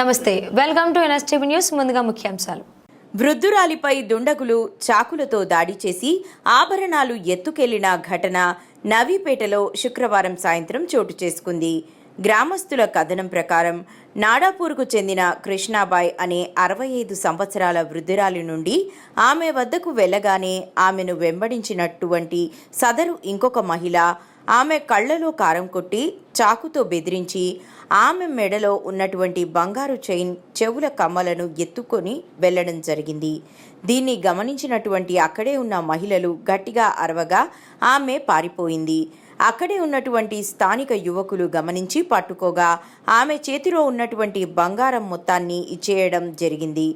నమస్తే, welcome to NSTV news. ముందుగా ముఖ్యాంశాలు. వృద్ధురాలిపై దుండగులు చాకులతో దాడి చేసి ఆభరణాలు ఎత్తుకెళ్లిన ఘటన నవీపేటలో శుక్రవారం సాయంత్రం చోటు చేసుకుంది. గ్రామస్తుల కథనం ప్రకారం నాడాపూర్కు చెందిన కృష్ణాబాయ్ అనే 65 సంవత్సరాల వృద్ధురాలి నుండి ఆమె వద్దకు వెళ్లగానే ఆమెను వెంబడించినటువంటి సదరు ఇంకొక మహిళ ఆమె కళ్లలో కారం కొట్టి చాకుతో బెదిరించి ఆమె మెడలో ఉన్నటువంటి బంగారు చైన్, చెవుల కమ్మలను ఎత్తుకొని వెళ్లడం జరిగింది. దీన్ని గమనించినటువంటి అక్కడే ఉన్న మహిళలు గట్టిగా అరవగా ఆమె పారిపోయింది. అక్కడే ఉన్నటువంటి స్థానిక యువకులు గమనించి పట్టుకోగా ఆమె చేతిలో ఉన్నటువంటి బంగారం మొత్తాన్ని ఇచ్చేయడం జరిగింది.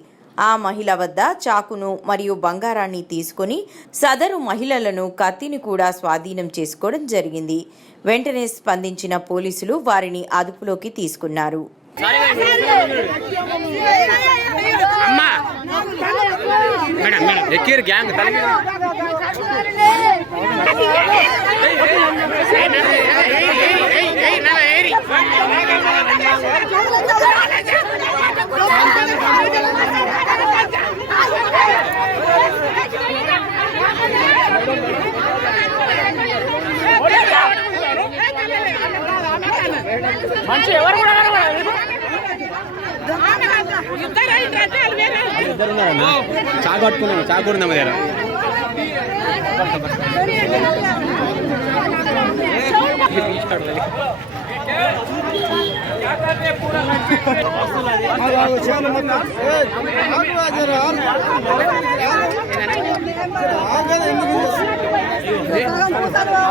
ఆ మహిళ వద్ద చాకును మరియు బంగారాన్ని తీసుకొని సదరు మహిళలను కత్తిని కూడా స్వాధీనం చేసుకోవడం జరిగింది. వెంటనే స్పందించిన పోలీసులు వారిని అదుపులోకి తీసుకున్నారు. మంచి ఎవరు కూడా చాకు పట్టుకున్నాము, చాకు కూడా దగ్గర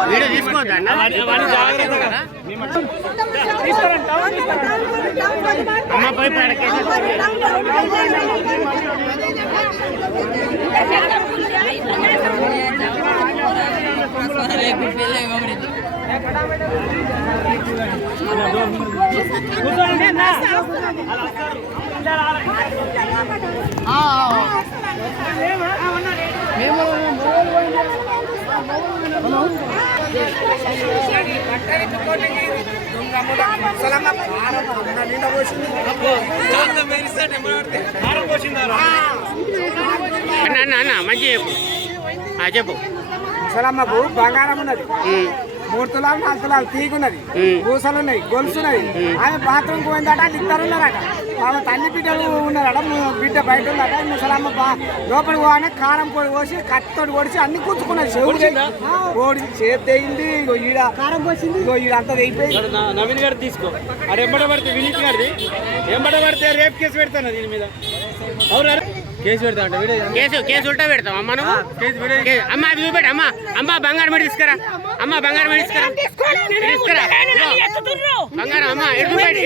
వీడియో తీసుకోవద్దా? అమ్మ పోయి మంచి చెప్పు. ముసలమ్మకు బంగారం ఉన్నది, 3 తులాలు 4 తులాలు తీగున్నది, పూసలు ఉన్నాయి, గొలుసున్నది. ఆమె బాత్రూమ్కి పోయిందట, ఇద్దరు ఉన్నారట. ఆమె తల్లి బిడ్డలు ఉన్నారట, బిడ్డ బయట ఉందట. ముసలమ్మ లోపలికి పోగానే కారం పొడి పోసి కత్తితోటి కొడిచి అన్ని కూర్చుకున్నది. చెవుడు చేతి తెగింది, ఈడ కారం పోసింది, ఈడంతా తెగిపోయింది. నవీన్ గారు తీసుకో. అది ఎంబడ పడితే వినీత్ గారిది ఎంబడ పడితే రేపు కేసు పెడతాను దీని మీద. అవునా? కేసు పెడతా కేసు ఉల్టా పెడతాం. అమ్మ నువ్వు అమ్మ అది చూపెట్టు. అమ్మ బంగారం మెడి తీసుకురా. అమ్మ బంగారం మెడి తీసుకురా. బంగారం అమ్మ ఎడుపెట్టు.